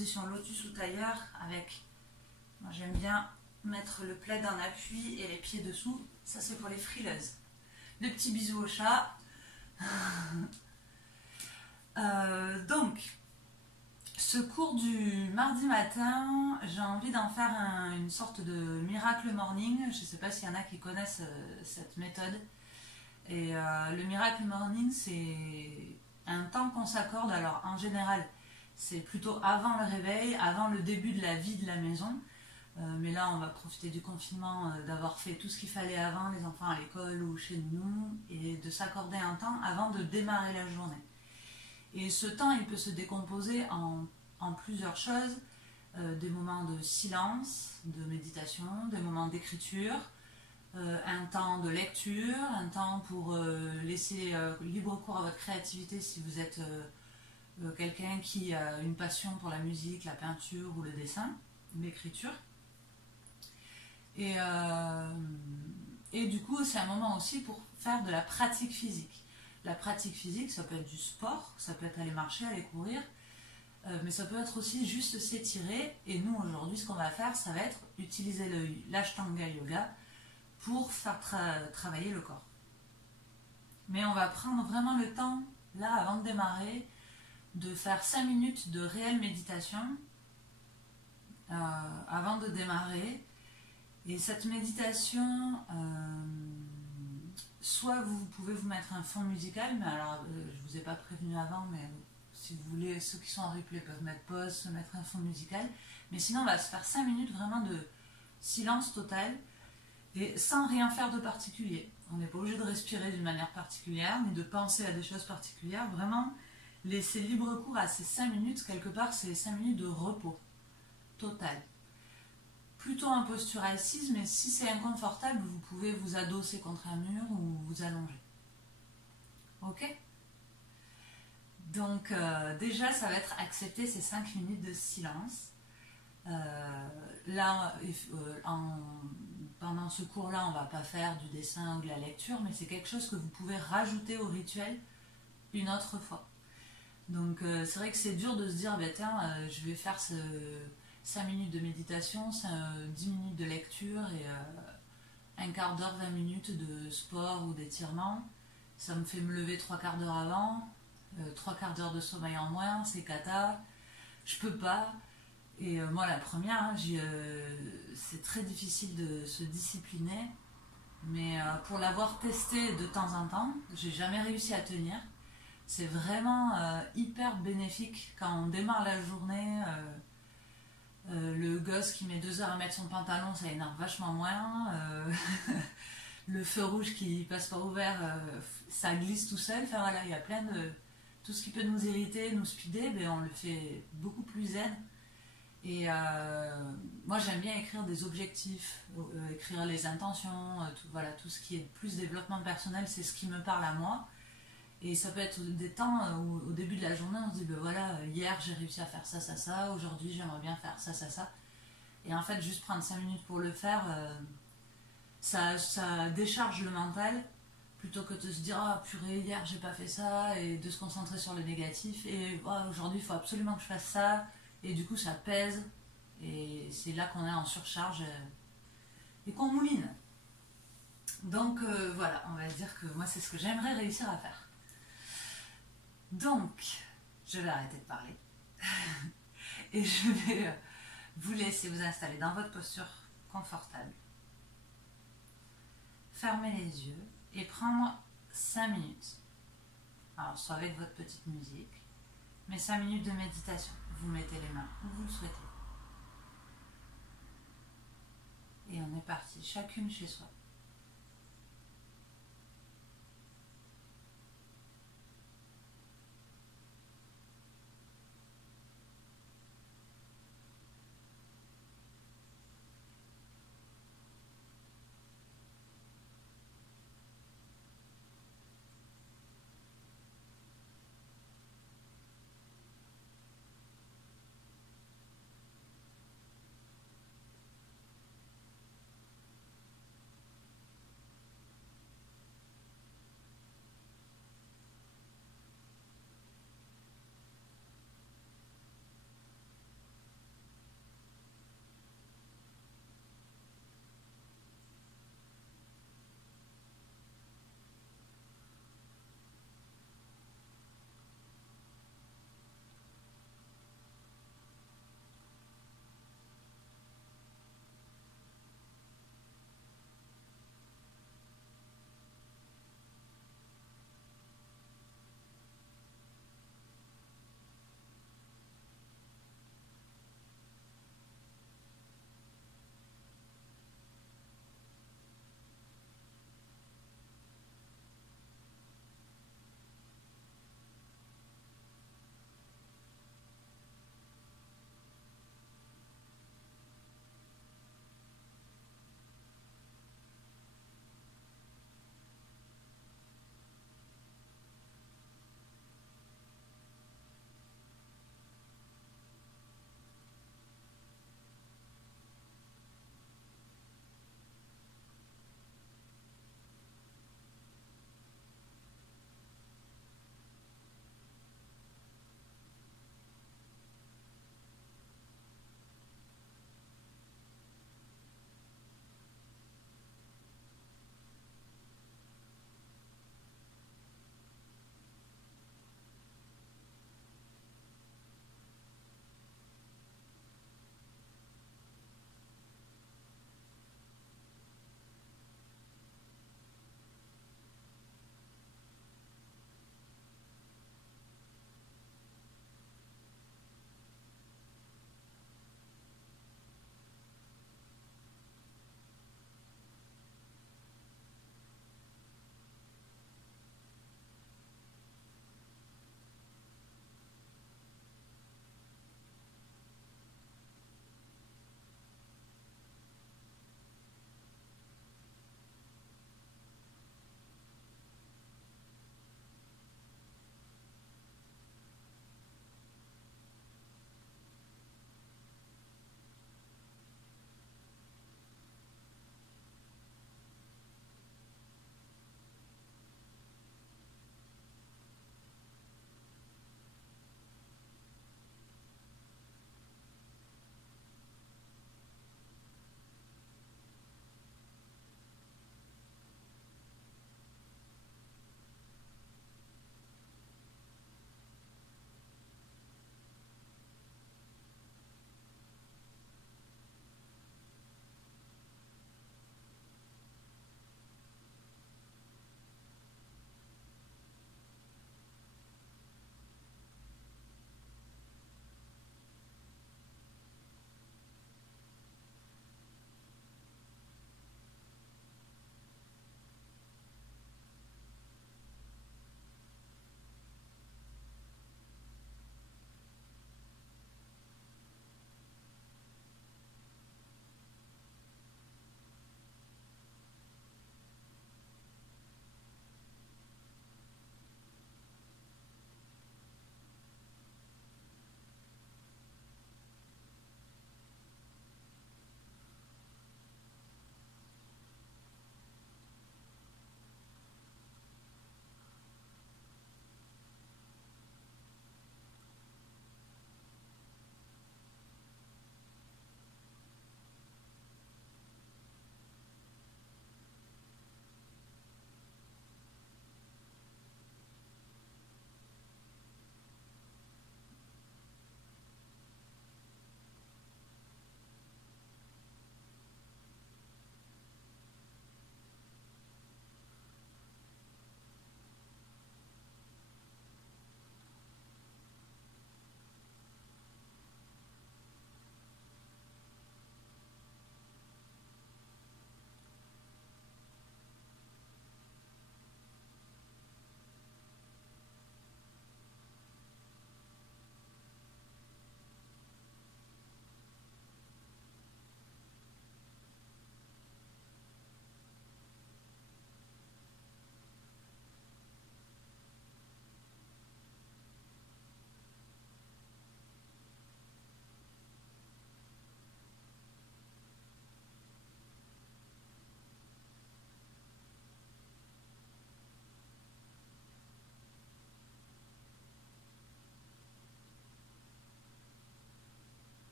position lotus ou tailleur avec, moi j'aime bien mettre le plaid en appui et les pieds dessous, ça c'est pour les frileuses. Des petits bisous au chat. Donc, ce cours du mardi matin, j'ai envie d'en faire une sorte de miracle morning. Je ne sais pas s'il y en a qui connaissent cette méthode. Et le miracle morning, c'est un temps qu'on s'accorde. Alors en général, c'est plutôt avant le réveil, avant le début de la vie de la maison. Mais là, on va profiter du confinement, d'avoir fait tout ce qu'il fallait avant, les enfants à l'école ou chez nous, et de s'accorder un temps avant de démarrer la journée. Et ce temps, il peut se décomposer en plusieurs choses. Des moments de silence, de méditation, des moments d'écriture, un temps de lecture, un temps pour laisser libre cours à votre créativité si vous êtes quelqu'un qui a une passion pour la musique, la peinture ou le dessin, l'écriture. Et du coup, c'est un moment aussi pour faire de la pratique physique. La pratique physique, ça peut être du sport, ça peut être aller marcher, aller courir, mais ça peut être aussi juste s'étirer. Et nous, aujourd'hui, ce qu'on va faire, ça va être utiliser l'Ashtanga Yoga pour faire travailler le corps. Mais on va prendre vraiment le temps, là, avant de démarrer, de faire 5 minutes de réelle méditation avant de démarrer. Et cette méditation, soit vous pouvez vous mettre un fond musical, mais alors je vous ai pas prévenu avant, mais si vous voulez, ceux qui sont en replay peuvent mettre pause, se mettre un fond musical. Mais sinon, on va se faire 5 minutes vraiment de silence total et sans rien faire de particulier. On n'est pas obligé de respirer d'une manière particulière, ni de penser à des choses particulières. Vraiment, laisser libre cours à ces 5 minutes, quelque part, c'est 5 minutes de repos total. Plutôt en posture assise, mais si c'est inconfortable, vous pouvez vous adosser contre un mur ou vous allonger. Ok? Donc déjà, ça va être accepter ces 5 minutes de silence. Là, pendant ce cours-là, on ne va pas faire du dessin ou de la lecture, mais c'est quelque chose que vous pouvez rajouter au rituel une autre fois. Donc c'est vrai que c'est dur de se dire, bah, tiens, je vais faire 5 minutes de méditation, 10 minutes de lecture et un quart d'heure, 20 minutes de sport ou d'étirement. Ça me fait me lever 3 quarts d'heure avant, 3 quarts d'heure de sommeil en moins, c'est cata, je peux pas. Et moi la première, hein, c'est très difficile de se discipliner, mais pour l'avoir testé de temps en temps, j'ai jamais réussi à tenir. C'est vraiment hyper bénéfique quand on démarre la journée. Le gosse qui met 2 heures à mettre son pantalon, ça énerve vachement moins. Le feu rouge qui passe pas au vert, ça glisse tout seul. Enfin voilà, il y a plein de... Tout ce qui peut nous irriter, nous speeder, ben, on le fait beaucoup plus zen. Et moi j'aime bien écrire des objectifs, écrire les intentions, voilà, tout ce qui est plus développement personnel, c'est ce qui me parle à moi. Et ça peut être des temps où au début de la journée on se dit ben voilà, hier j'ai réussi à faire ça, ça, ça, aujourd'hui j'aimerais bien faire ça, ça, ça. Et en fait juste prendre 5 minutes pour le faire, ça décharge le mental plutôt que de se dire ah purée hier j'ai pas fait ça et de se concentrer sur le négatif et oh, aujourd'hui il faut absolument que je fasse ça et du coup ça pèse et c'est là qu'on est en surcharge et qu'on mouline. Donc voilà, on va dire que moi c'est ce que j'aimerais réussir à faire. Donc, je vais arrêter de parler et je vais vous laisser vous installer dans votre posture confortable. Fermez les yeux et prendre 5 minutes. Alors, soit avec votre petite musique, mais 5 minutes de méditation. Vous mettez les mains où vous le souhaitez. Et on est parti, chacune chez soi.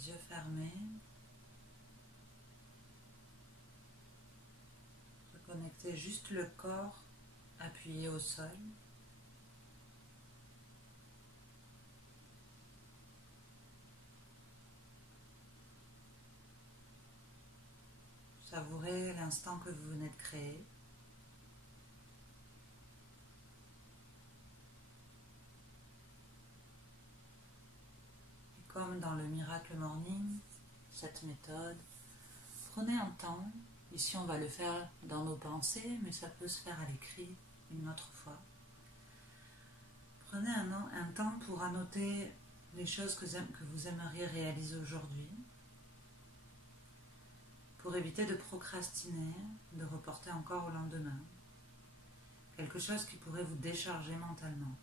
les yeux fermés. Reconnectez juste le corps appuyé au sol. Savourez l'instant que vous venez de créer. Et comme dans le Miracle Morning, cette méthode, prenez un temps. Ici, on va le faire dans nos pensées, mais ça peut se faire à l'écrit une autre fois. Prenez un temps pour annoter les choses que vous aimeriez réaliser aujourd'hui, pour éviter de procrastiner, de reporter encore au lendemain. Quelque chose qui pourrait vous décharger mentalement.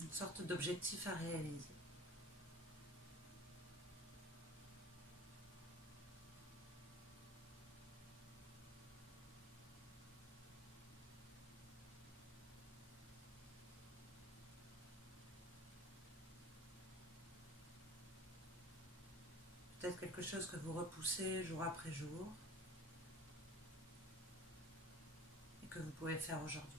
Une sorte d'objectif à réaliser. Peut-être quelque chose que vous repoussez jour après jour et que vous pouvez faire aujourd'hui.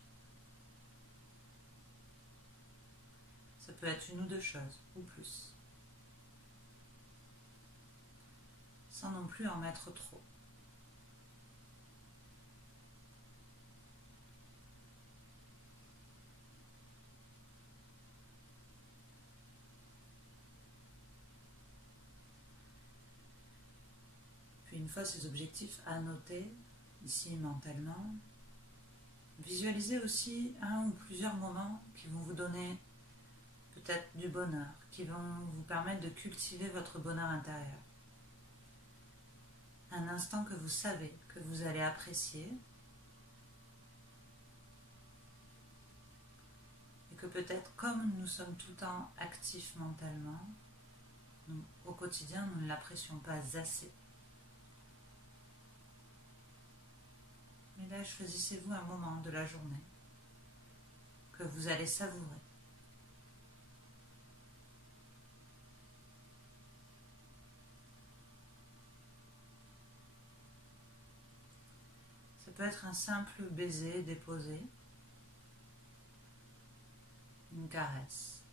Ça peut être une ou deux choses, ou plus. Sans non plus en mettre trop. Puis une fois ces objectifs annotés, ici mentalement, visualisez aussi un ou plusieurs moments qui vont vous donner peut-être du bonheur, qui vont vous permettre de cultiver votre bonheur intérieur. Un instant que vous savez, que vous allez apprécier, et que peut-être comme nous sommes tout le temps actifs mentalement, au quotidien nous ne l'apprécions pas assez. Mais là, choisissez-vous un moment de la journée que vous allez savourer. Ça peut être un simple baiser déposé, une caresse.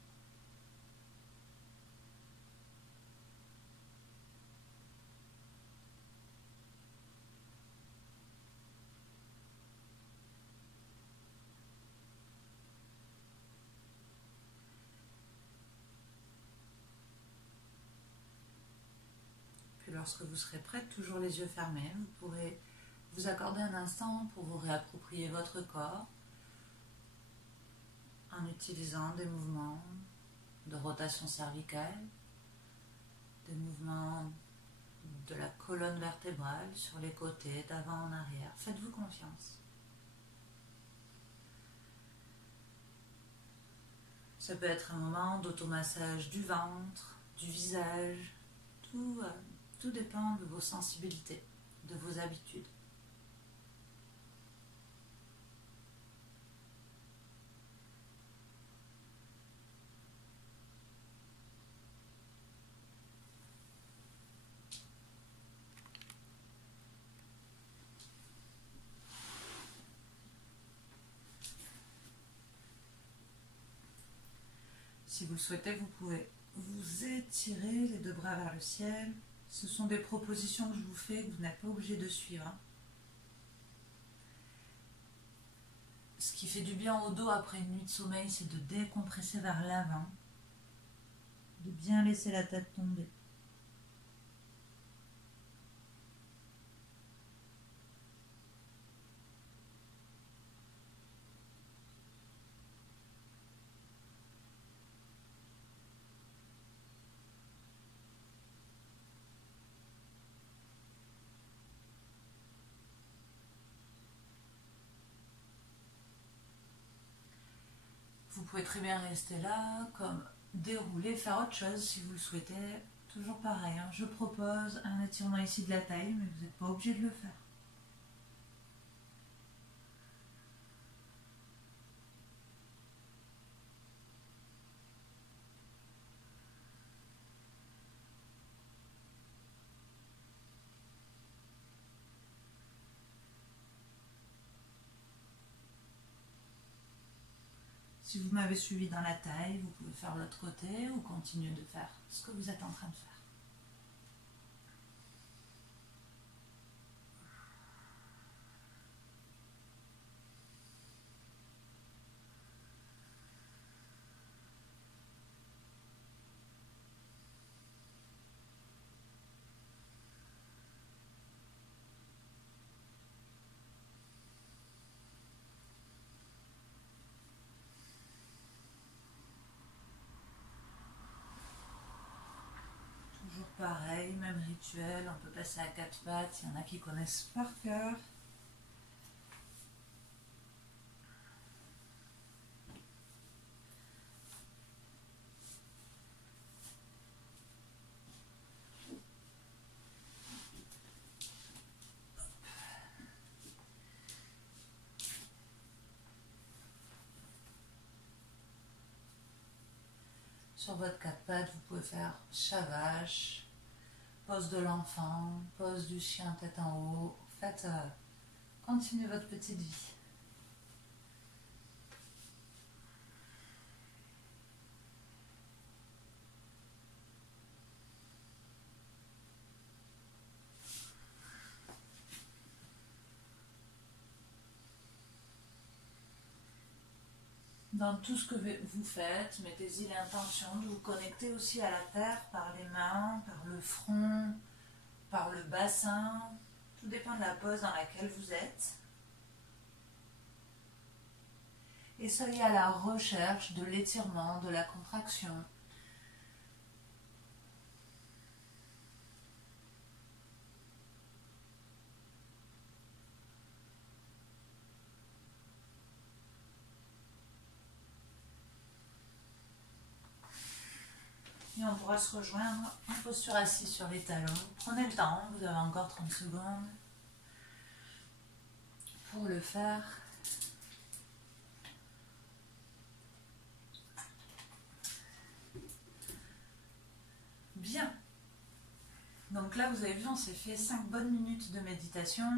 Puis lorsque vous serez prête, toujours les yeux fermés, vous pourrez vous accorder un instant pour vous réapproprier votre corps en utilisant des mouvements de rotation cervicale, des mouvements de la colonne vertébrale sur les côtés, d'avant en arrière. Faites-vous confiance. Ça peut être un moment d'automassage du ventre, du visage, tout dépend de vos sensibilités, de vos habitudes. Si vous le souhaitez, vous pouvez vous étirer les deux bras vers le ciel. Ce sont des propositions que je vous fais, que vous n'êtes pas obligé de suivre. Ce qui fait du bien au dos après une nuit de sommeil, c'est de décompresser vers l'avant, de bien laisser la tête tomber. Vous pouvez très bien rester là, comme dérouler, faire autre chose si vous le souhaitez. Toujours pareil, hein. Je propose un étirement ici de la taille, mais vous n'êtes pas obligé de le faire. Si vous m'avez suivi dans la taille, vous pouvez faire l'autre côté ou continuer de faire ce que vous êtes en train de faire. Toujours pareil, même rituel, on peut passer à quatre pattes, il y en a qui connaissent par cœur. Sur votre quatre pattes, vous pouvez faire chat vache, pose de l'enfant, pose du chien tête en haut. Faites, continuez votre petite vie. Dans tout ce que vous faites, mettez-y l'intention de vous connecter aussi à la terre par les mains, par le front, par le bassin. Tout dépend de la pose dans laquelle vous êtes. Et soyez à la recherche de l'étirement, de la contraction. Et on pourra se rejoindre en posture assise sur les talons. Prenez le temps, vous avez encore 30 secondes pour le faire. Bien. Donc là, vous avez vu, on s'est fait 5 bonnes minutes de méditation.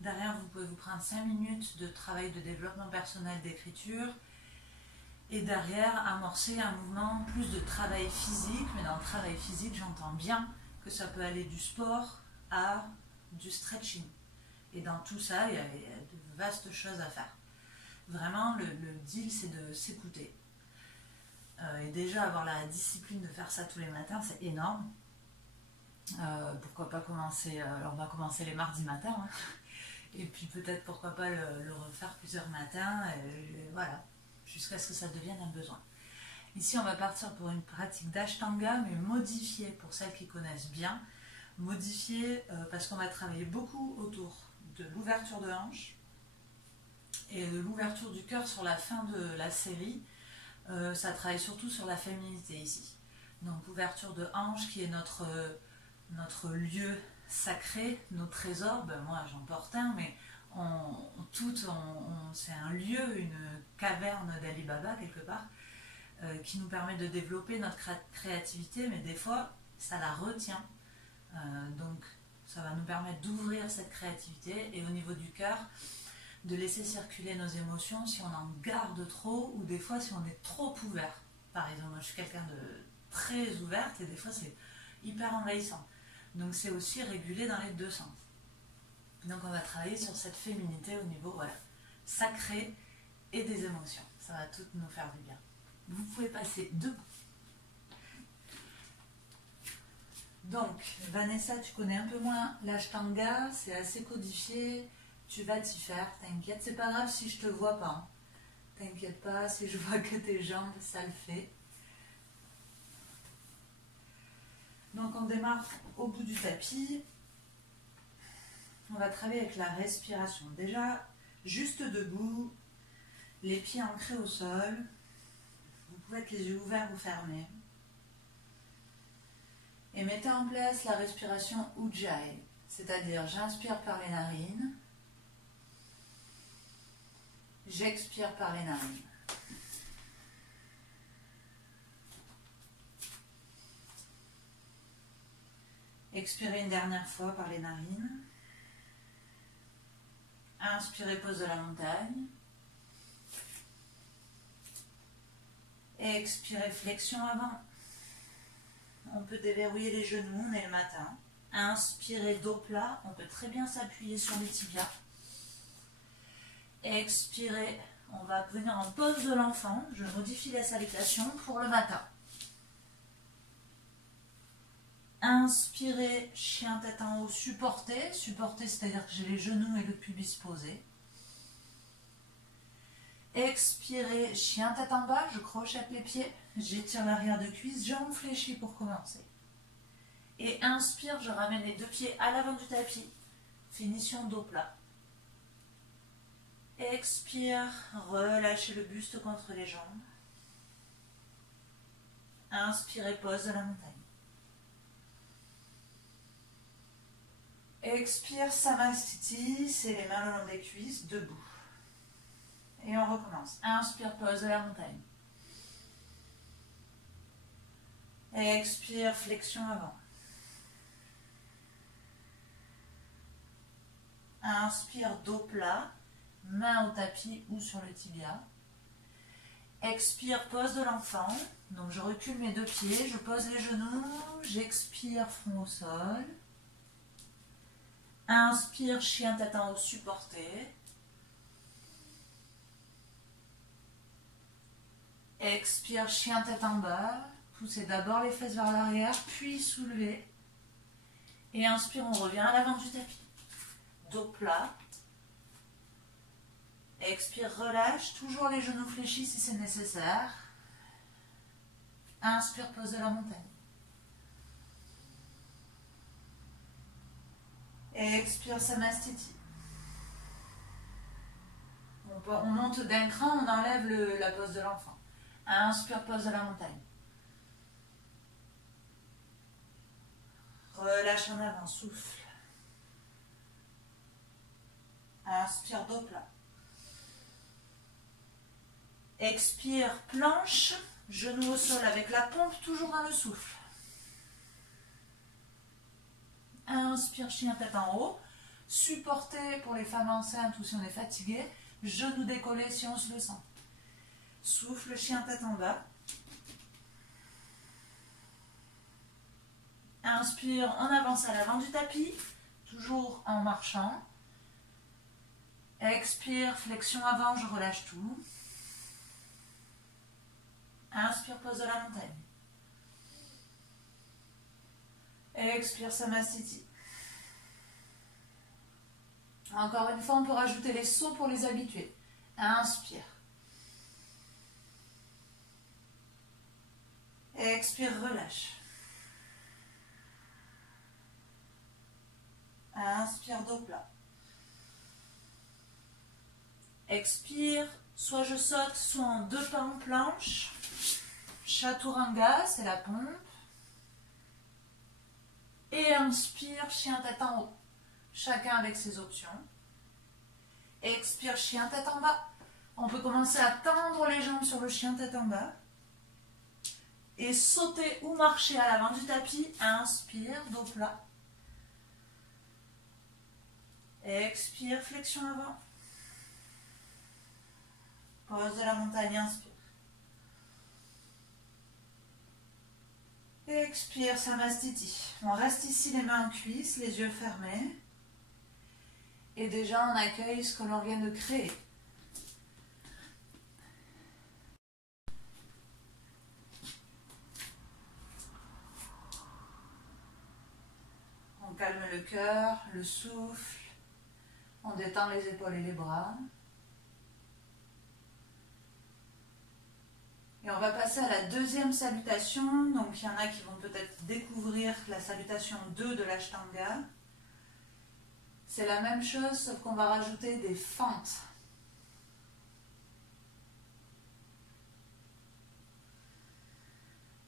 Derrière, vous pouvez vous prendre 5 minutes de travail de développement personnel, d'écriture. Et derrière, amorcer un mouvement plus de travail physique. Mais dans le travail physique, j'entends bien que ça peut aller du sport à du stretching. Et dans tout ça, il y a de vastes choses à faire. Vraiment, le deal, c'est de s'écouter. Et déjà, avoir la discipline de faire ça tous les matins, c'est énorme. Pourquoi pas commencer... alors, on va commencer les mardis matins. Hein. Et puis peut-être, pourquoi pas le refaire plusieurs matins. Et voilà. Jusqu'à ce que ça devienne un besoin. Ici, on va partir pour une pratique d'Ashtanga, mais modifiée pour celles qui connaissent bien. Modifiée parce qu'on va travailler beaucoup autour de l'ouverture de hanche et de l'ouverture du cœur sur la fin de la série. Ça travaille surtout sur la féminité ici. Donc, ouverture de hanche qui est notre lieu sacré, nos trésors. Ben, moi, j'en porte un, mais c'est un lieu, une caverne d'Ali Baba quelque part, qui nous permet de développer notre créativité, mais des fois ça la retient. Donc ça va nous permettre d'ouvrir cette créativité et au niveau du cœur, de laisser circuler nos émotions si on en garde trop ou des fois si on est trop ouvert. Par exemple, moi je suis quelqu'un de très ouverte et des fois c'est hyper envahissant. Donc c'est aussi régulé dans les deux sens. Donc on va travailler sur cette féminité au niveau sacré et des émotions. Ça va toutes nous faire du bien. Vous pouvez passer debout. Donc Vanessa, tu connais un peu moins l'Ashtanga, c'est assez codifié, tu vas t'y faire, t'inquiète, c'est pas grave si je te vois pas. Hein. T'inquiète pas, si je vois que tes jambes, ça le fait. Donc on démarre au bout du tapis. On va travailler avec la respiration. Déjà, juste debout, les pieds ancrés au sol. Vous pouvez être les yeux ouverts ou fermés. Et mettez en place la respiration Ujjayi, c'est-à-dire j'inspire par les narines, j'expire par les narines. Expirez une dernière fois par les narines. Inspirez, pose de la montagne. Expirez, flexion avant. On peut déverrouiller les genoux, on est le matin. Inspirez, dos plat. On peut très bien s'appuyer sur les tibias. Expirez, on va venir en pose de l'enfant. Je modifie la salutation pour le matin. Inspirez, chien tête en haut, supporté. Supporté, c'est-à-dire que j'ai les genoux et le pubis posés. Expirez, chien tête en bas, je crochette les pieds, j'étire l'arrière de cuisse, jambes fléchies pour commencer. Et inspire, je ramène les deux pieds à l'avant du tapis. Finition dos plat. Expire, relâchez le buste contre les jambes. Inspirez, pose de la montagne. Expire, Samastiti, c'est les mains le long des cuisses, debout. Et on recommence. Inspire, pose de la montagne. Expire, flexion avant. Inspire, dos plat, main au tapis ou sur le tibia. Expire, pose de l'enfant. Donc je recule mes deux pieds, je pose les genoux, j'expire, front au sol. Inspire, chien tête en haut, supporté. Expire, chien tête en bas. Poussez d'abord les fesses vers l'arrière, puis soulevez. Et inspire, on revient à l'avant du tapis. Dos plat. Expire, relâche. Toujours les genoux fléchis si c'est nécessaire. Inspire, pose de la montagne. Expire, Samastiti. On monte d'un cran, on enlève la pose de l'enfant. Inspire, pose de la montagne. Relâche en avant, souffle. Inspire, dos plat. Expire, planche, genou au sol avec la pompe, toujours dans le souffle. Inspire, chien tête en haut. Supporté pour les femmes enceintes ou si on est fatigué. Genou décollé si on se le sent. Souffle, chien tête en bas. Inspire, on avance à l'avant du tapis, toujours en marchant. Expire, flexion avant, je relâche tout. Inspire, pose de la montagne. Expire, Samastiti. Encore une fois, on peut rajouter les sauts pour les habitués. Inspire. Expire, relâche. Inspire, dos plat. Expire, soit je saute, soit en deux pas en planche. Chaturanga, c'est la pompe. Et inspire, chien tête en haut. Chacun avec ses options. Expire, chien tête en bas. On peut commencer à tendre les jambes sur le chien tête en bas. Et sauter ou marcher à l'avant du tapis. Inspire, dos plat. Expire, flexion avant. Pose de la montagne, inspire. Expire, Samastiti. On reste ici les mains en cuisses, les yeux fermés. Et déjà on accueille ce que l'on vient de créer. On calme le cœur, le souffle. On détend les épaules et les bras. Et on va passer à la deuxième salutation. Donc il y en a qui vont peut-être découvrir la salutation 2 de l'Ashtanga. C'est la même chose, sauf qu'on va rajouter des fentes.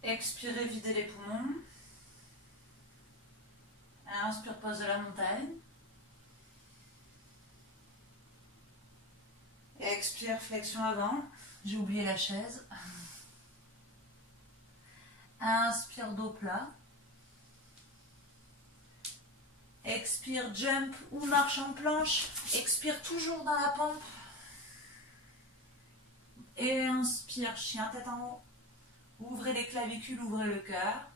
Expirez, videz les poumons. Inspire, pose de la montagne. Expire, flexion avant. J'ai oublié la chaise. Inspire, dos plat. Expire, jump ou marche en planche. Expire toujours dans la pompe. Et inspire, chien tête en haut. Ouvrez les clavicules, ouvrez le cœur.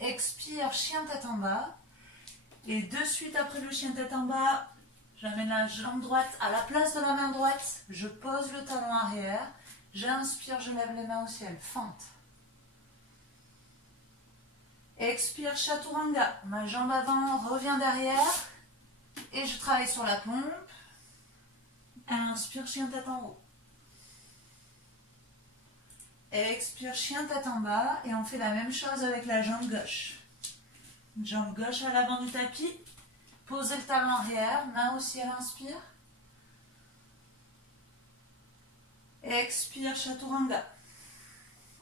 Expire, chien tête en bas. Et de suite après le chien tête en bas, j'amène la jambe droite à la place de la main droite. Je pose le talon arrière. J'inspire, je lève les mains au ciel. Fente. Expire, chaturanga. Ma jambe avant revient derrière. Et je travaille sur la pompe. Inspire, chien tête en haut. Expire, chien tête en bas. Et on fait la même chose avec la jambe gauche. Jambe gauche à l'avant du tapis. Posez le talon arrière. Main au ciel, inspire. Expire, chaturanga.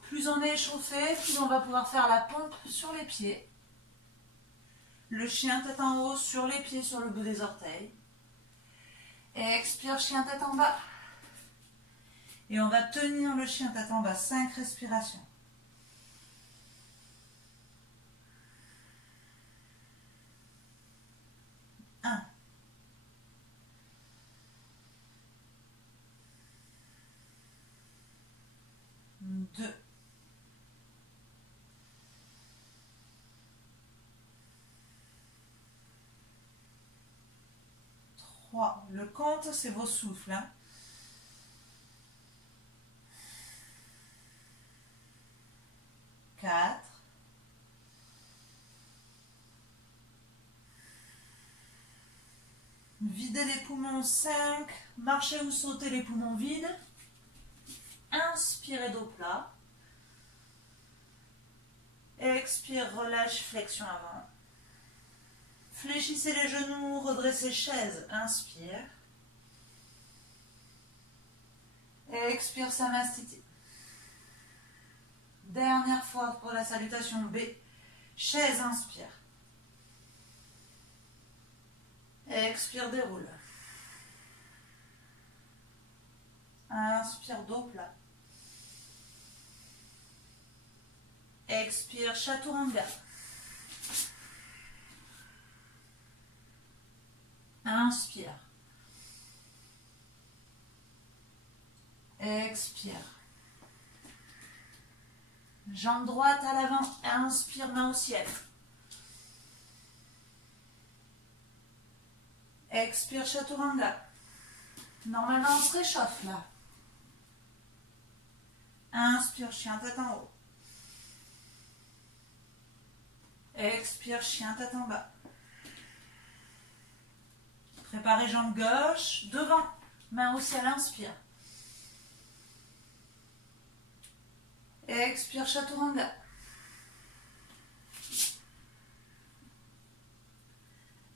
Plus on est échauffé, plus on va pouvoir faire la pompe sur les pieds. Le chien tête en haut sur les pieds, sur le bout des orteils. Expire, chien tête en bas. Et on va tenir le chien tête en bas, 5 respirations. Un. 2. 3. Le compte, c'est vos souffles. 4. 'Videz les poumons, 5. Marchez ou sautez les poumons vides. Inspirez dos plat. Expire, relâche, flexion avant. Fléchissez les genoux, redressez chaise. Inspire. Expire, Samastiti. Dernière fois pour la salutation B. Chaise, inspire. Expire, déroule. Inspire, dos plat. Expire, chaturanga. Inspire. Expire. Jambe droite à l'avant. Inspire, main au ciel. Expire, chaturanga. Normalement, on se réchauffe là. Inspire, chien tête en haut. Expire, chien tête en bas. Préparez jambe gauche, devant, main au ciel, inspire. Expire, chaturanga.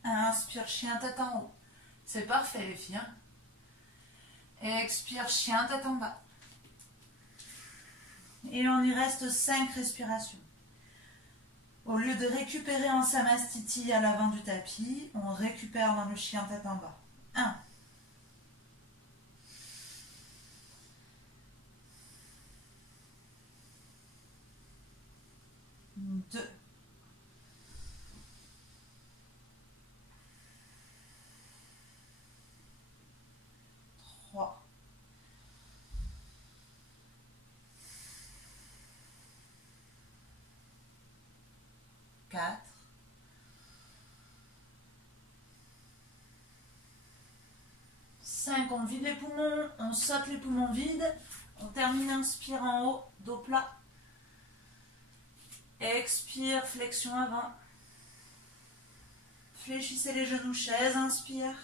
Inspire, chien tête en haut. C'est parfait les filles. Expire, chien tête en bas. Et on y reste 5 respirations. Au lieu de récupérer en Samastiti à l'avant du tapis, on récupère dans le chien tête en bas. 1. 2. 3. 4. 5. On vide les poumons, on saute les poumons vides. On termine, inspire en haut, dos plat. Expire, flexion avant. Fléchissez les genoux, chaise, inspire.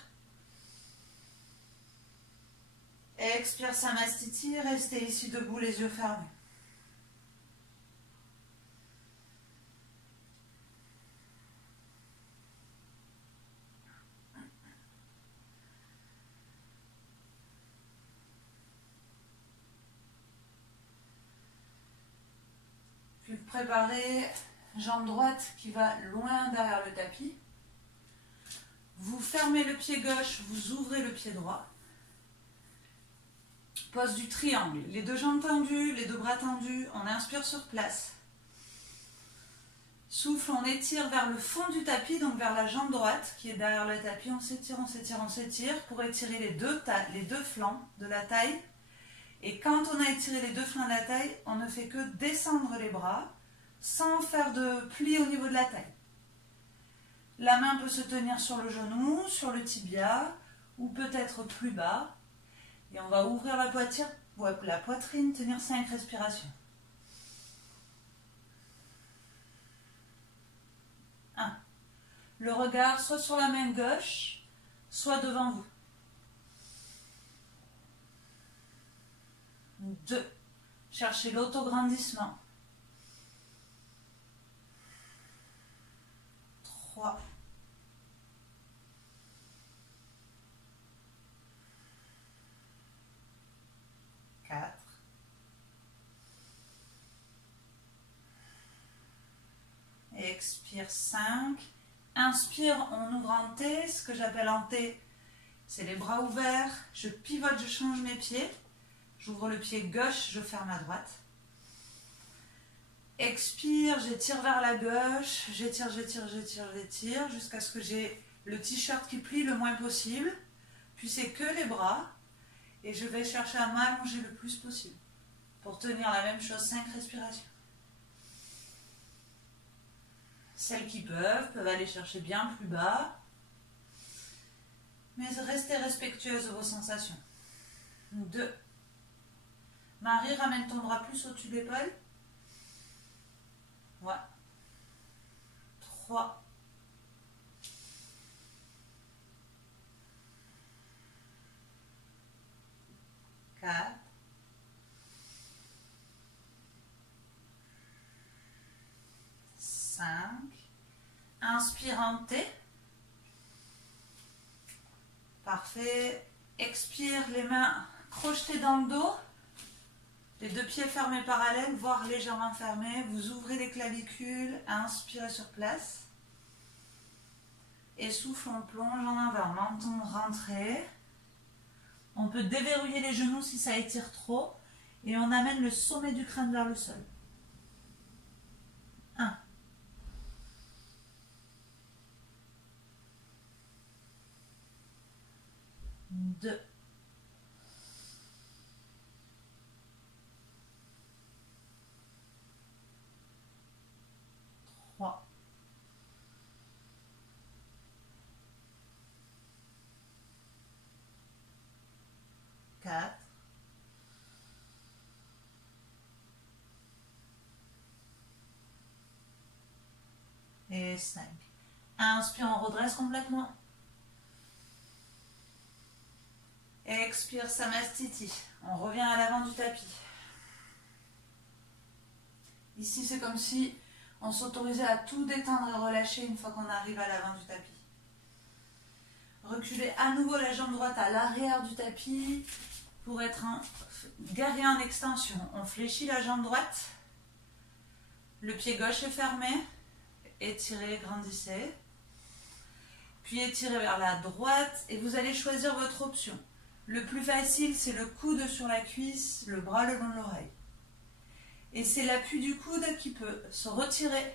Expire, Samastiti, restez ici debout, les yeux fermés. Puis vous préparez jambe droite qui va loin derrière le tapis. Vous fermez le pied gauche, vous ouvrez le pied droit. Pose du triangle, les deux jambes tendues, les deux bras tendus, on inspire sur place. Souffle, on étire vers le fond du tapis, donc vers la jambe droite qui est derrière le tapis. On s'étire, on s'étire, on s'étire pour étirer les deux flancs de la taille Et quand on a étiré les deux flancs de la taille, on ne fait que descendre les bras sans faire de pli au niveau de la taille. La main peut se tenir sur le genou, sur le tibia ou peut-être plus bas. Et on va ouvrir la poitrine, tenir 5 respirations. 1. Le regard soit sur la main gauche, soit devant vous. 2. Cherchez l'autograndissement. 3. 4. Expire 5. Inspire en ouvrant T, ce que j'appelle en T, c'est les bras ouverts. Je pivote, je change mes pieds. J'ouvre le pied gauche, je ferme à droite. Expire, j'étire vers la gauche, j'étire, jusqu'à ce que j'ai le t-shirt qui plie le moins possible. Puis c'est que les bras. Et je vais chercher à m'allonger le plus possible. Pour tenir la même chose, 5 respirations. Celles qui peuvent aller chercher bien plus bas. Mais restez respectueuse de vos sensations. 2. Marie, ramène ton bras plus au-dessus de l'épaule. Ouais. 3. 4. 5. Inspire en T. Parfait. Expire, les mains crochetées dans le dos. Les deux pieds fermés parallèles, voire légèrement fermés. Vous ouvrez les clavicules. Inspirez sur place. Et souffle, on plonge en avant. Menton rentré. On peut déverrouiller les genoux si ça étire trop. Et on amène le sommet du crâne vers le sol. 1. 2. 3. 4. Et 5. Inspire, on redresse complètement. Expire, Samastiti. On revient à l'avant du tapis. Ici, c'est comme si on s'autorisait à tout détendre et relâcher une fois qu'on arrive à l'avant du tapis. Reculez à nouveau la jambe droite à l'arrière du tapis pour être un guerrier en extension. On fléchit la jambe droite. Le pied gauche est fermé. Étirez, grandissez. Puis étirez vers la droite et vous allez choisir votre option. Le plus facile, c'est le coude sur la cuisse, le bras le long de l'oreille. Et c'est l'appui du coude qui peut se retirer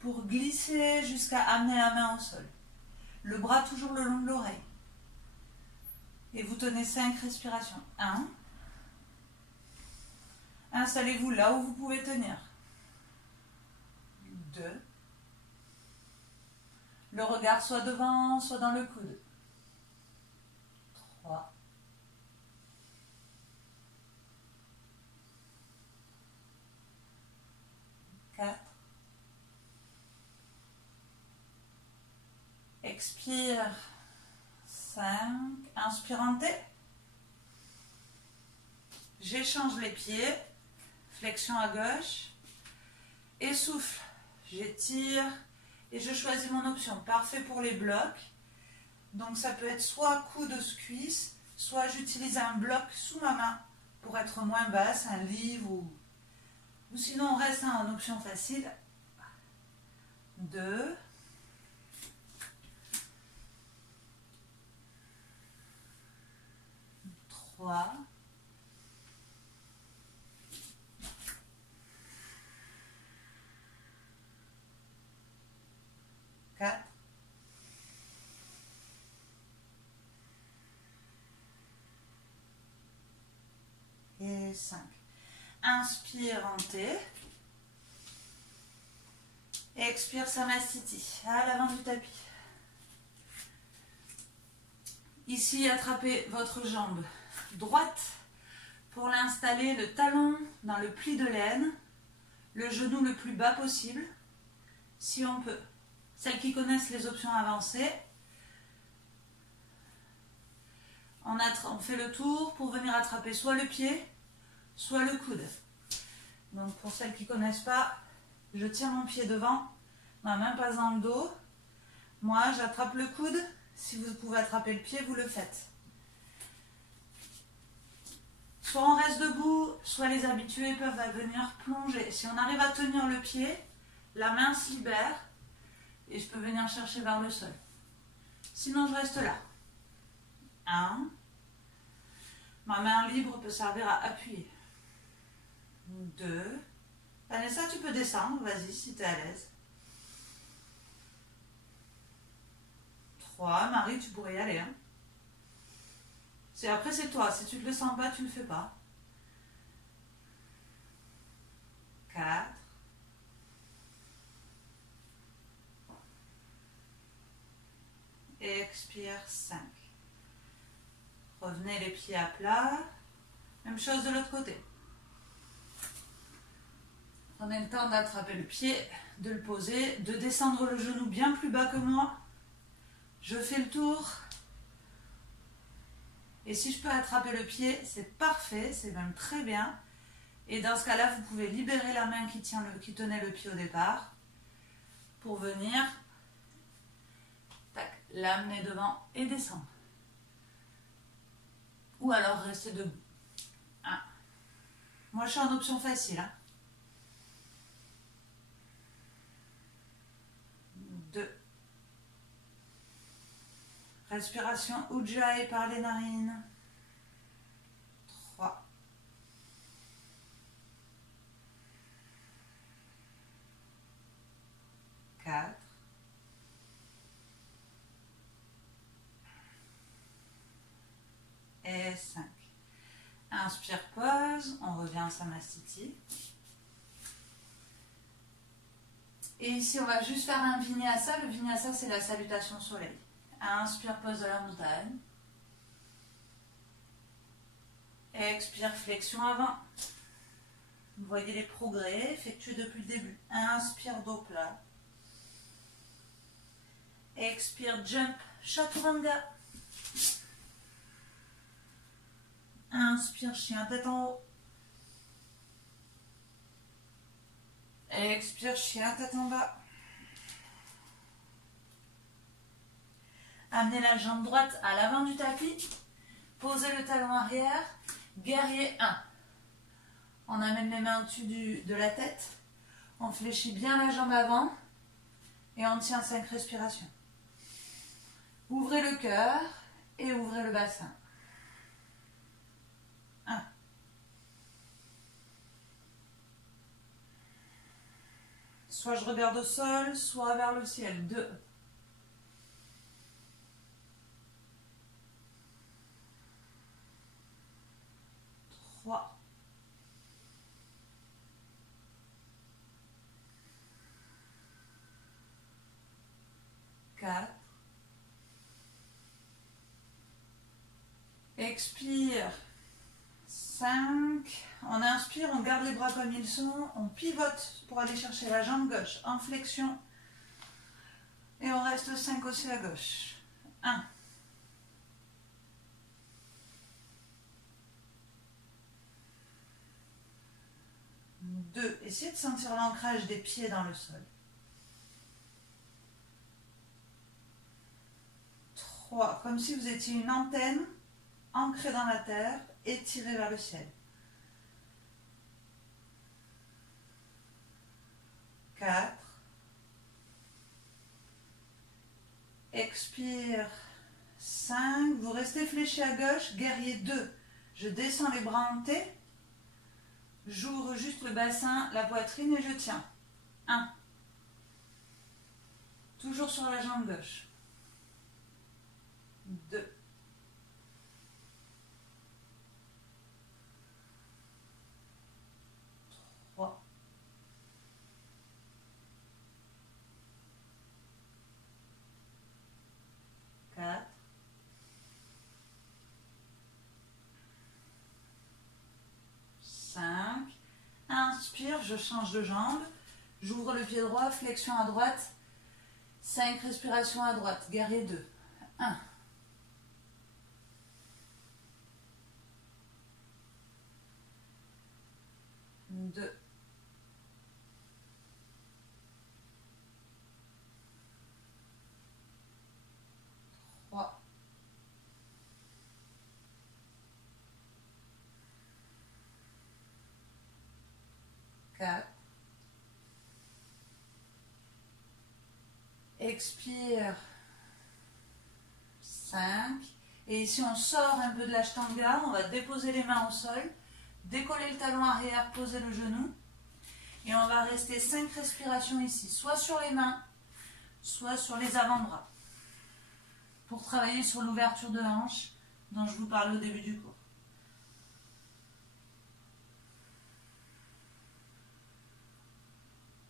pour glisser jusqu'à amener la main au sol. Le bras toujours le long de l'oreille. Et vous tenez 5 respirations. 1. Installez-vous là où vous pouvez tenir. 2. Le regard soit devant, soit dans le coude. 3. 4. Expire. 5. Inspire en T. J'échange les pieds. Flexion à gauche. Et souffle. J'étire. Et je choisis mon option. Parfait pour les blocs. Donc ça peut être soit coude cuisse, soit j'utilise un bloc sous ma main pour être moins basse, un livre ou sinon on reste en option facile. 2. 3. 4. et 5. Inspire en T. Expire Samastiti, à l'avant du tapis. Ici, attrapez votre jambe droite pour l'installer, le talon dans le pli de l'aine, le genou le plus bas possible, si on peut. Celles qui connaissent les options avancées, on fait le tour pour venir attraper soit le pied, soit le coude. Donc pour celles qui ne connaissent pas, je tiens mon pied devant, ma main passe dans le dos. Moi, j'attrape le coude. Si vous pouvez attraper le pied, vous le faites. Soit on reste debout, soit les habitués peuvent venir plonger. Si on arrive à tenir le pied, la main se libère et je peux venir chercher vers le sol. Sinon, je reste là. 1. Ma main libre peut servir à appuyer. 2. Vanessa, tu peux descendre, vas-y si tu es à l'aise. 3. Marie, tu pourrais y aller. Hein. Après, c'est toi. Si tu ne le sens pas, tu ne le fais pas. 4. Expire 5. Revenez les pieds à plat. Même chose de l'autre côté. Prenez le temps d'attraper le pied, de le poser, de descendre le genou bien plus bas que moi. Je fais le tour. Et si je peux attraper le pied, c'est parfait, c'est même très bien. Et dans ce cas-là, vous pouvez libérer la main qui tenait le pied au départ pour venir l'amener devant et descendre. Ou alors rester debout. 1. Moi, je suis en option facile. Hein. 2. Respiration Ujjayi par les narines. 3. 4. Et 5. Inspire, pause, on revient à Samastiti. Et ici, on va juste faire un vinyasa. Le vinyasa, c'est la salutation soleil. Inspire, pose de la montagne. Expire, flexion avant. Vous voyez les progrès effectués depuis le début. Inspire, dos plat. Expire, jump, chaturanga. Inspire, chien tête en haut. Expire, chien tête en bas. Amenez la jambe droite à l'avant du tapis. Posez le talon arrière. Guerrier 1. On amène les mains au-dessus de la tête. On fléchit bien la jambe avant. Et on tient 5 respirations. Ouvrez le cœur et ouvrez le bassin. 1. Soit je regarde au sol, soit vers le ciel. 2. 3. 4. Expire. 5. On inspire, on garde les bras comme ils sont. On pivote pour aller chercher la jambe gauche en flexion. Et on reste 5 aussi à gauche. 1. 2. Essayez de sentir l'ancrage des pieds dans le sol. 3. Comme si vous étiez une antenne ancrée dans la terre et tirée vers le ciel. 4. Expire. 5. Vous restez fléché à gauche. Guerrier 2. Je descends les bras en T. J'ouvre juste le bassin, la poitrine et je tiens. 1. Toujours sur la jambe gauche. 2. je change de jambe. J'ouvre le pied droit, flexion à droite. 5 respirations à droite. Guerrier 2. 1. 2. 3. 4. Expire. 5. Et ici, on sort un peu de l'ashtanga. On va déposer les mains au sol. Décoller le talon arrière, poser le genou. Et on va rester 5 respirations ici. Soit sur les mains, soit sur les avant-bras. Pour travailler sur l'ouverture de hanche dont je vous parlais au début du cours.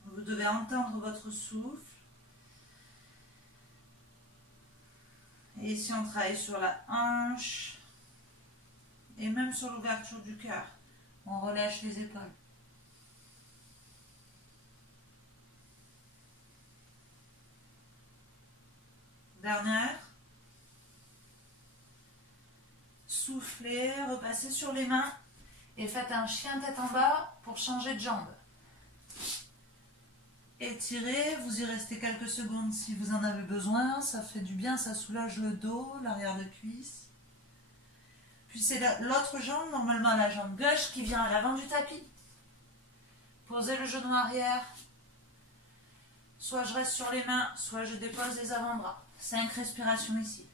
Vous devez entendre votre souffle. Et ici, on travaille sur la hanche et même sur l'ouverture du cœur. On relâche les épaules. Dernière. Soufflez, repassez sur les mains et faites un chien tête en bas pour changer de jambe. Étirez, vous y restez quelques secondes si vous en avez besoin. Ça fait du bien, ça soulage le dos, l'arrière de cuisse. Puis c'est l'autre jambe, normalement la jambe gauche qui vient à l'avant du tapis. Posez le genou arrière. Soit je reste sur les mains, soit je dépose les avant-bras. 5 respirations ici.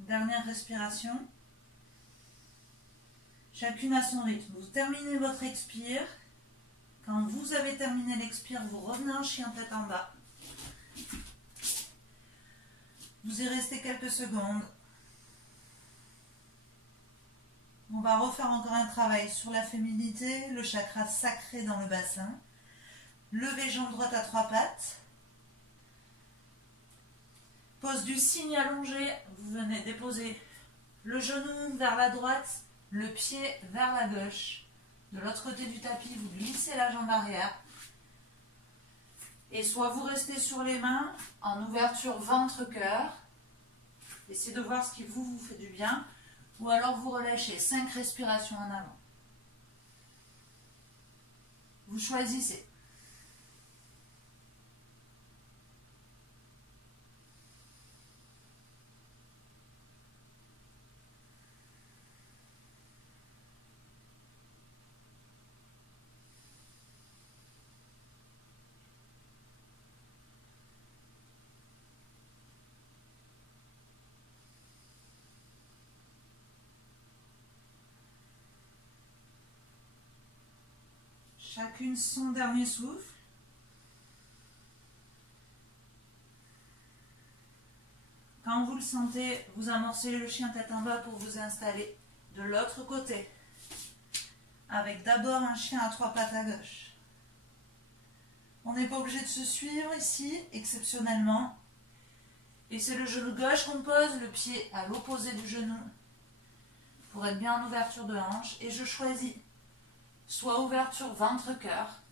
Dernière respiration. Chacune à son rythme. Vous terminez votre expire. Quand vous avez terminé l'expire, vous revenez en chien tête en bas. Vous y restez quelques secondes. On va refaire encore un travail sur la féminité, le chakra sacré dans le bassin. Levez jambe droite à 3 pattes. Pose du cygne allongé, vous venez déposer le genou vers la droite, le pied vers la gauche. De l'autre côté du tapis, vous glissez la jambe arrière. Et soit vous restez sur les mains en ouverture ventre-cœur. Essayez de voir ce qui vous fait du bien. Ou alors vous relâchez 5 respirations en avant. Vous choisissez. Chacune son dernier souffle. Quand vous le sentez, vous amorcez le chien tête en bas pour vous installer de l'autre côté. Avec d'abord un chien à 3 pattes à gauche. On n'est pas obligé de se suivre ici, exceptionnellement. Et c'est le genou gauche qu'on pose, le pied à l'opposé du genou. Pour être bien en ouverture de hanche. Et je choisis soit ouverture ventre-cœur,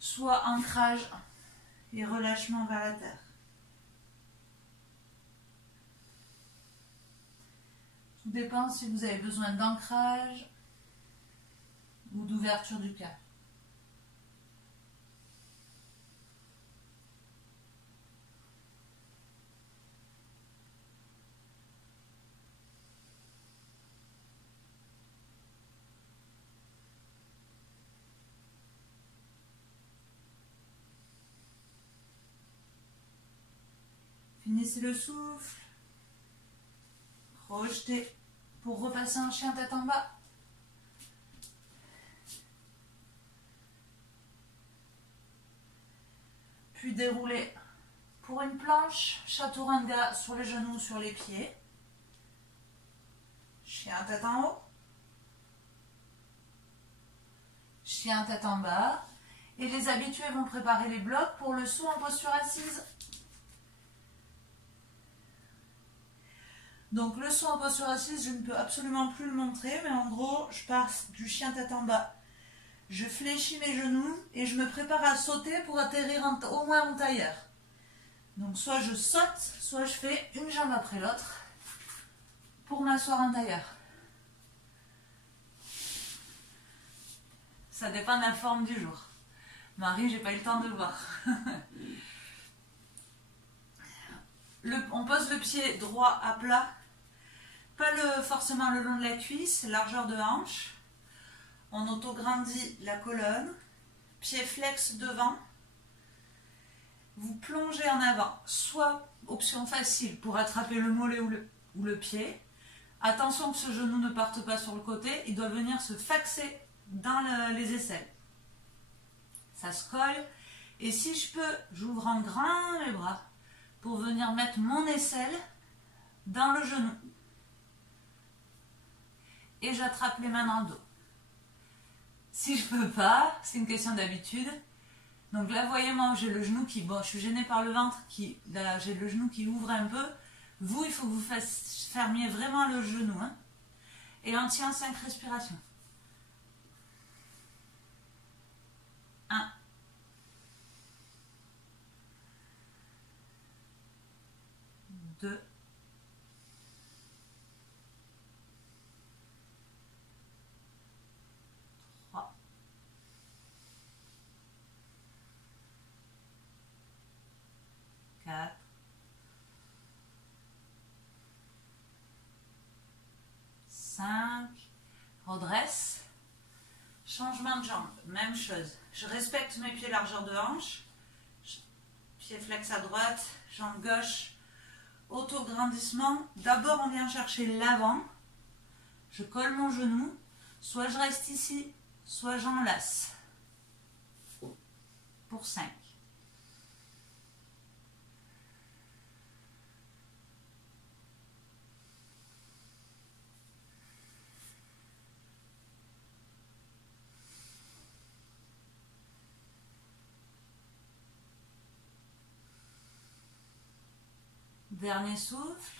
soit ancrage et relâchement vers la terre. Tout dépend si vous avez besoin d'ancrage ou d'ouverture du cœur. Finissez le souffle. Rejetez pour repasser un chien tête en bas. Puis déroulez Pour une planche, chaturanga sur les genoux, sur les pieds. Chien tête en haut. Chien tête en bas. Et les habitués vont préparer les blocs pour le saut en posture assise. Donc le saut en posture assise, je ne peux absolument plus le montrer, mais en gros, je passe du chien tête en bas. Je fléchis mes genoux et je me prépare à sauter pour atterrir au moins en tailleur. Donc soit je saute, soit je fais une jambe après l'autre pour m'asseoir en tailleur. Ça dépend de la forme du jour. Marie, j'ai pas eu le temps de le voir. On pose le pied droit à plat, pas forcément le long de la cuisse, largeur de hanche. On autograndit la colonne, pied flex devant. Vous plongez en avant, soit option facile pour attraper le mollet ou le pied. Attention que ce genou ne parte pas sur le côté, il doit venir se faxer dans les aisselles. Ça se colle. Et si je peux, j'ouvre en grand les bras pour venir mettre mon aisselle dans le genou. Et j'attrape les mains dans le dos. Si je peux pas, c'est une question d'habitude. Donc là, voyez, moi, j'ai le genou qui... Bon, je suis gênée par le ventre, là, j'ai le genou qui ouvre un peu. Vous, il faut que vous fermiez vraiment le genou. Hein. Et on tient 5 respirations. 1. 2. 3. 4. 5. Redresse. Changement de jambe. Même chose. Je respecte mes pieds largeur de hanche. Pied flex à droite. Jambe gauche. Auto-grandissement. D'abord, on vient chercher l'avant. Je colle mon genou. Soit je reste ici, soit j'enlace. Pour 5. Dernier souffle.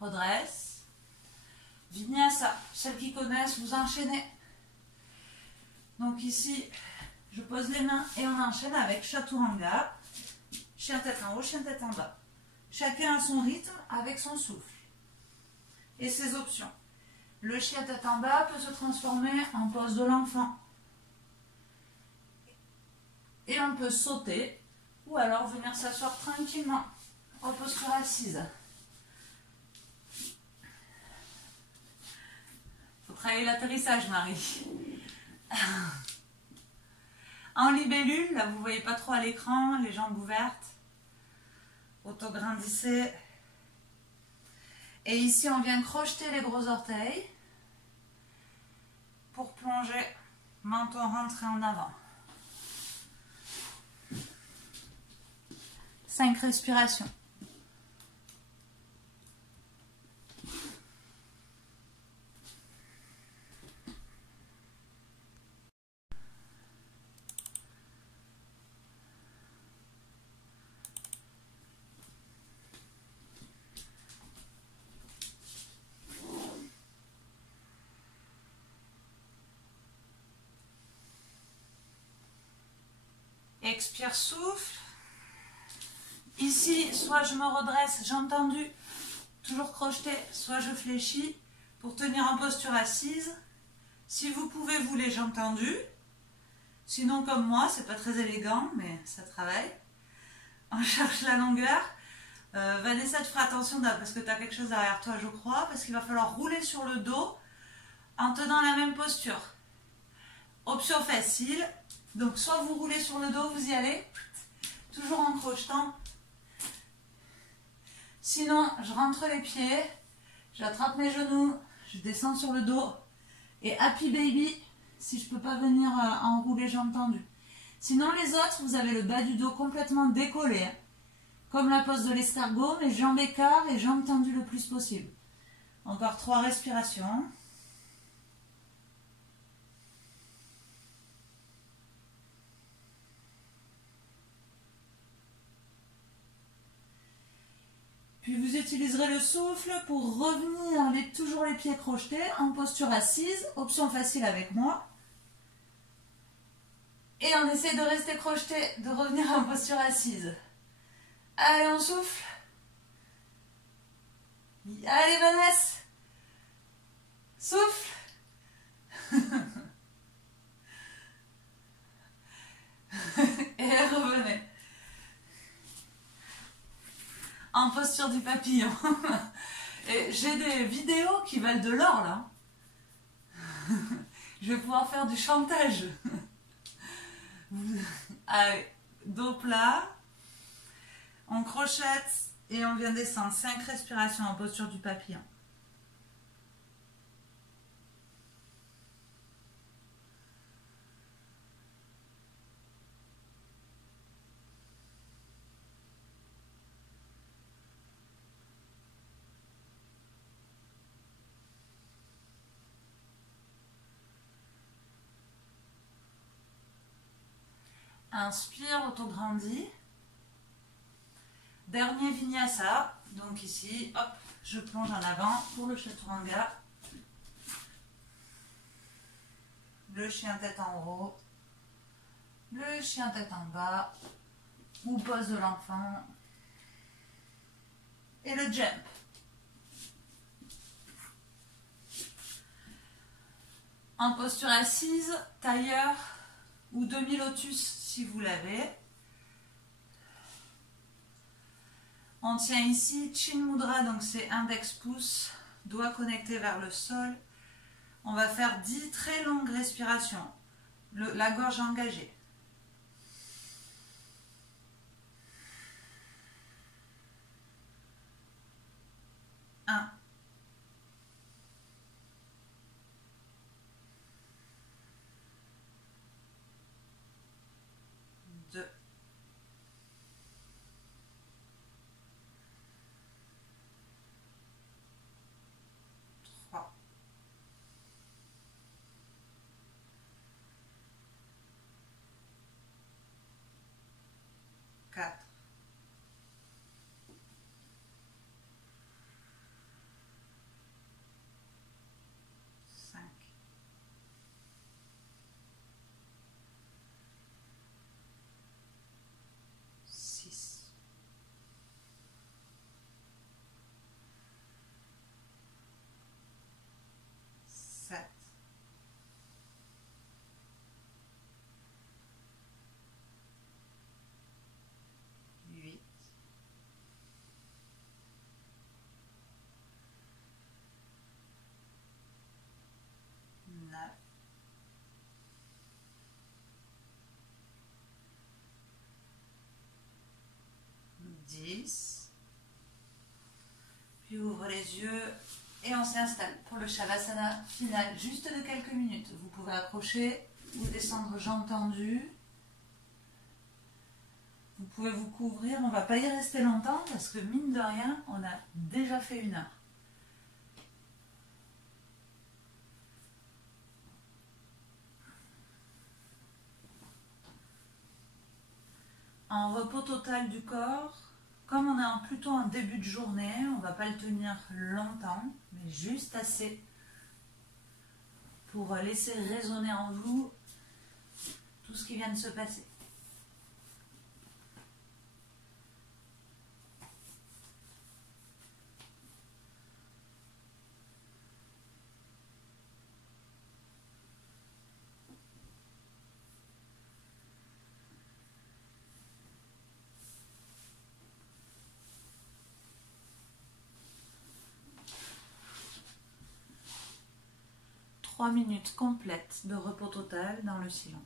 Redresse. Vinyasa. Celles qui connaissent, vous enchaînez. Donc ici, je pose les mains et on enchaîne avec chaturanga. Chien tête en haut, chien tête en bas. Chacun a son rythme avec son souffle. Et ses options. Le chien tête en bas peut se transformer en pose de l'enfant. Et on peut sauter. Ou alors venir s'asseoir tranquillement en posture assise. Faut travailler l'atterrissage, Marie. En libellule, là vous ne voyez pas trop à l'écran, les jambes ouvertes. Autograndissez. Et ici, on vient crocheter les gros orteils pour plonger, menton rentré en avant. 5 respirations. Expire, souffle. Ici, soit je me redresse, jambes tendues, toujours crocheté, soit je fléchis pour tenir en posture assise. Si vous pouvez, vous les jambes tendues. Sinon, comme moi, c'est pas très élégant, mais ça travaille. On cherche la longueur. Vanessa, tu feras attention parce que tu as quelque chose derrière toi, je crois, parce qu'il va falloir rouler sur le dos en tenant la même posture. Option facile. Donc, soit vous roulez sur le dos, vous y allez, toujours en crochetant. Sinon, je rentre les pieds, j'attrape mes genoux, je descends sur le dos et happy baby si je ne peux pas venir enrouler jambes tendues. Sinon les autres, vous avez le bas du dos complètement décollé, hein, comme la pose de l'escargot, mais jambes écart et jambes tendues le plus possible. Encore 3 respirations. Puis vous utiliserez le souffle pour revenir toujours les pieds crochetés en posture assise, option facile avec moi. Et on essaie de rester crocheté, de revenir en posture assise. Allez, on souffle. Allez, Vanessa. Souffle. Et revenez. En posture du papillon. Et j'ai des vidéos qui valent de l'or là. Je vais pouvoir faire du chantage. Allez, dos plat. On crochette et on vient descendre. 5 respirations en posture du papillon. Inspire, autograndis. Dernier vinyasa. Donc ici, hop, je plonge en avant pour le chaturanga. Le chien tête en haut. Le chien tête en bas. Ou pose de l'enfant. Et le jump. En posture assise, tailleur ou demi-lotus si vous l'avez. On tient ici Chin Mudra, donc c'est index-pouce, doigt connecté vers le sol. On va faire 10 très longues respirations, la gorge engagée. Un. 2. 3. 4. 5. 6. 7. 8. 9. 10. Puis ouvre les yeux et on s'installe pour le Shavasana final, juste de quelques minutes. Vous pouvez accrocher ou descendre jambes tendues. Vous pouvez vous couvrir, on ne va pas y rester longtemps parce que mine de rien, on a déjà fait 1 heure. En repos total du corps, comme on est plutôt en début de journée, on ne va pas le tenir longtemps, mais juste assez pour laisser résonner en vous tout ce qui vient de se passer. Trois minutes complètes de repos total dans le silence.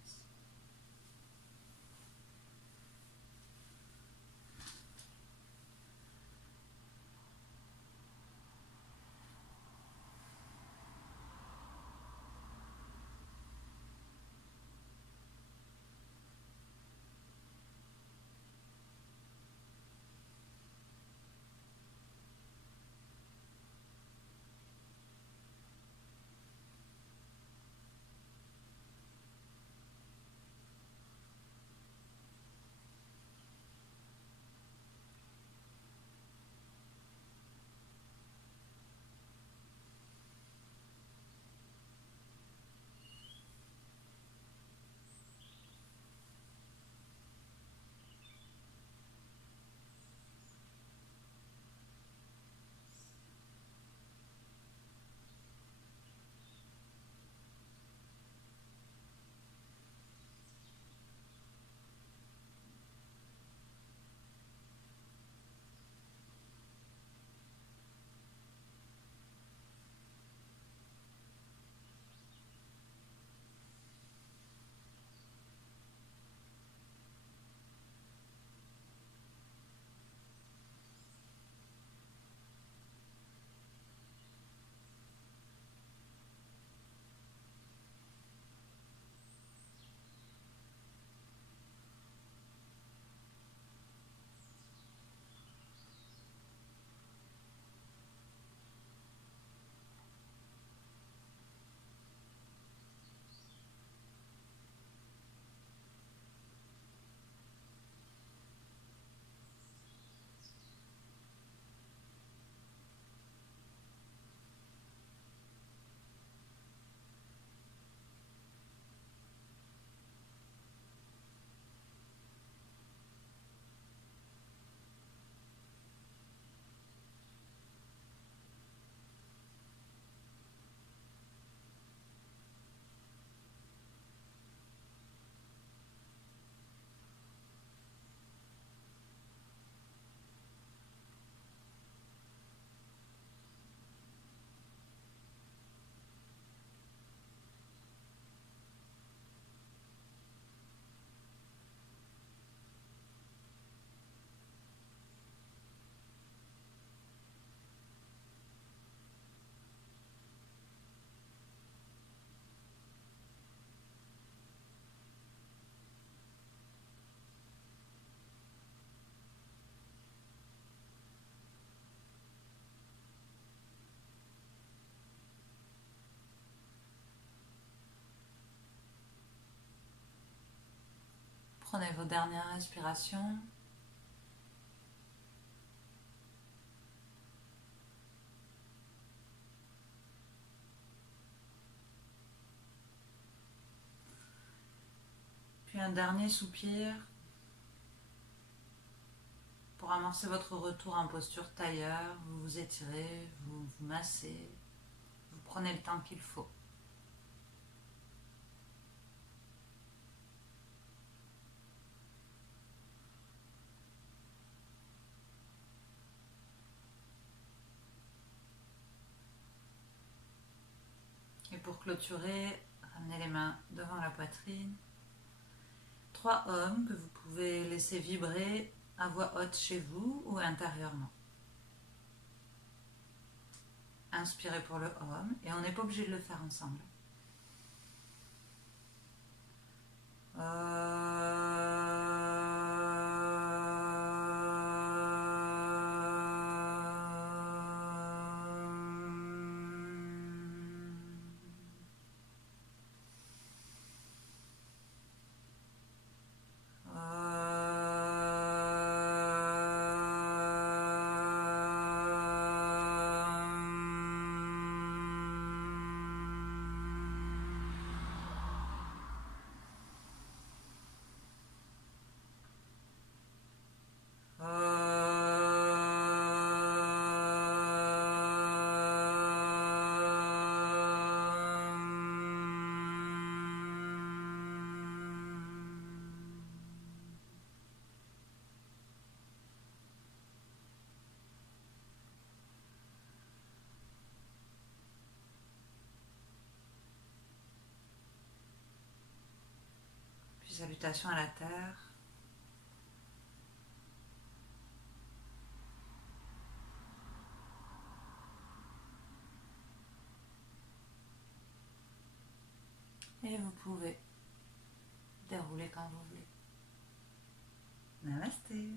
prenez vos dernières respirations. Puis un dernier soupir pour amorcer votre retour en posture tailleur. Vous vous étirez, vous vous massez, vous prenez le temps qu'il faut. Et pour clôturer, ramenez les mains devant la poitrine. 3 ohms que vous pouvez laisser vibrer à voix haute chez vous ou intérieurement. Inspirez pour le ohm et on n'est pas obligé de le faire ensemble. Puis salutations à la terre. Et vous pouvez dérouler quand vous voulez. Namasté.